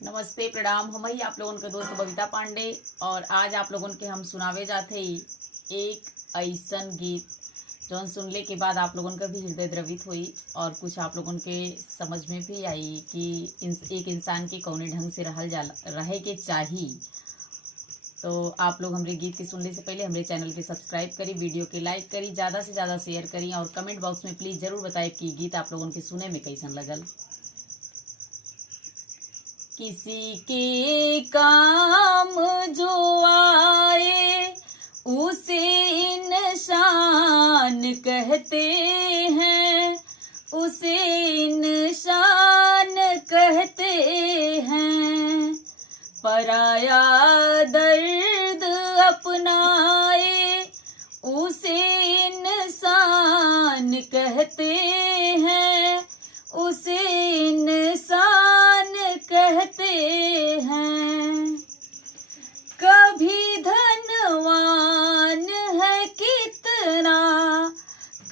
नमस्ते प्रणाम। हम ही आप लोगों के दोस्त बबीता पांडे और आज आप लोगों के हम सुनावे जाते ही एक ऐसन गीत जौन सुनले के बाद आप लोगों का भी हृदय द्रवित हुई और कुछ आप लोगों के समझ में भी आई कि एक इंसान के कौने ढंग से रहे के चाही। तो आप लोग हमारे गीत के सुनने से पहले हमारे चैनल के सब्सक्राइब करी, वीडियो के लाइक करी, ज़्यादा से ज़्यादा शेयर करी और कमेंट बॉक्स में प्लीज़ ज़रूर बताएं कि गीत आप लोगों के सुने में कैसन लगल। किसी के काम जो आए उसे इंसान कहते हैं, उसे इंसान कहते हैं। पराया दर्द अपनाए उसे इंसान कहते हैं, उसे इंसान कहते हैं। कभी धनवान है कितना,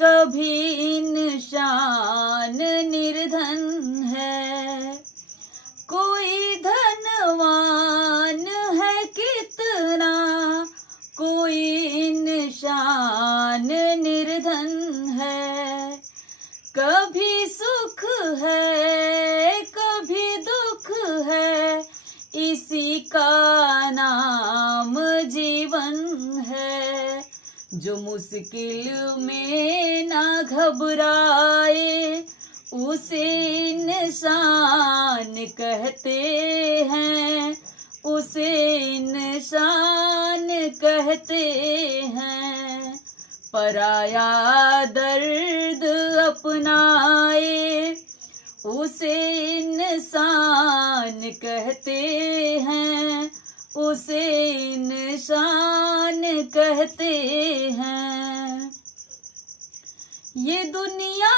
कभी इंसान निर्धन है। कोई धनवान है कितना, कोई इंसान निर्धन है। कभी सुख है कभी दुख है, इसी का नाम जीवन है। जो मुश्किल में ना घबराए उसे इंसान कहते हैं, उसे इंसान कहते हैं। पराया दर्द अपनाए उसे इंसान कहते हैं, उसे इंसान कहते हैं। ये दुनिया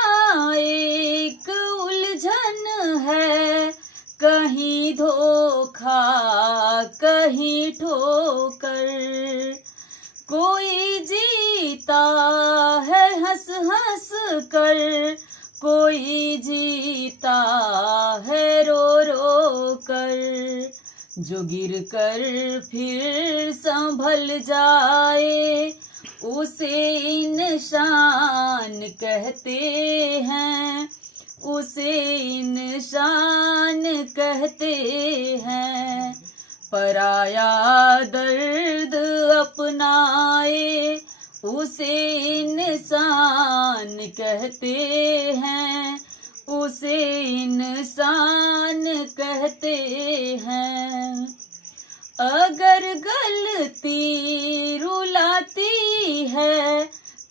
एक उलझन है, कहीं धोखा कहीं ठोकर। कोई जीता है हंस हंस कर, कोई जीता है रो रो कर। जो गिर कर फिर संभल जाए उसे इंसान कहते हैं, उसे इंसान कहते हैं। पराया दर्द अपनाए उसे इंसान कहते हैं, उसे इंसान कहते हैं। अगर गलती रुलाती है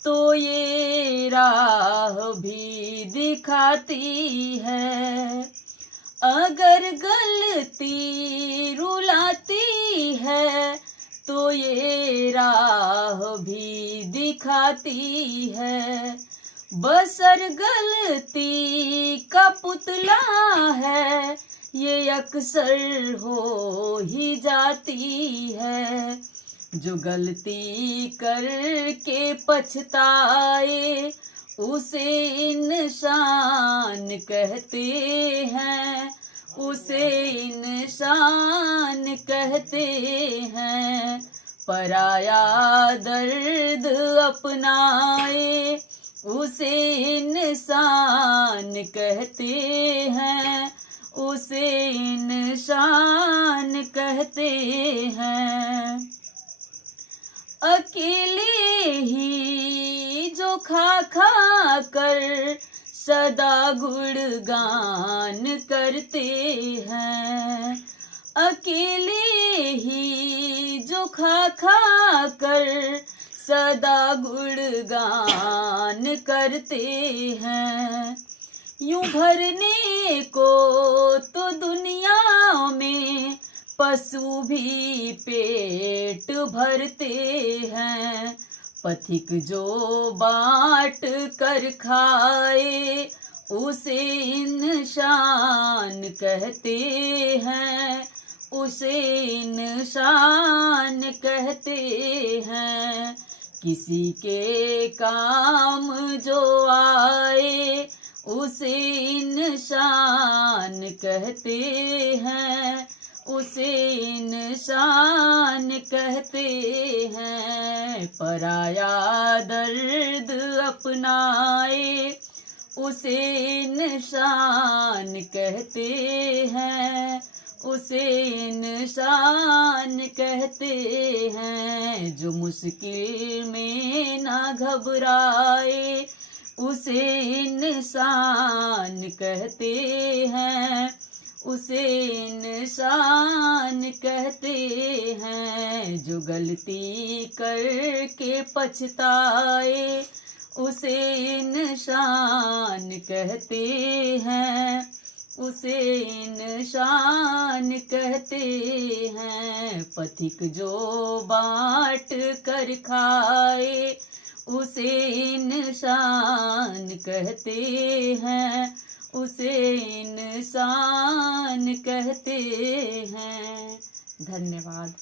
तो ये राह भी दिखाती है। अगर गलती रुलाती है तो ये राह भी दिखाती है। बसर गलती का पुतला है, ये अक्सर हो ही जाती है। जो गलती करके पछताए उसे इंसान कहते हैं, उसे इंसान कहते हैं। पराया दर्द अपनाए उसे इंसान कहते हैं, उसे इंसान कहते हैं। अकेले ही जो खा खा कर सदा गुणगान करते हैं। अकेले ही जो खा खा कर सदा गुणगान करते हैं। यूं भरने को तो दुनिया में पशु भी पेट भरते हैं। पथिक जो बांट कर खाए उसे इंसान कहते हैं, उसे इंसान कहते हैं। किसी के काम जो आए उसे इंसान कहते हैं, उसे इंसान कहते हैं। पराया दर्द अपनाए, उसे इंसान कहते हैं, उसे इंसान कहते हैं। जो मुश्किल में ना घबराए, उसे इंसान कहते हैं, उसे इंसान कहते हैं। जो गलती करके पछताए, उसे इंसान कहते हैं, उसे इंसान कहते हैं। पथिक जो बांट कर खाए, उसे इंसान कहते हैं, उसे इंसान कहते हैं। धन्यवाद।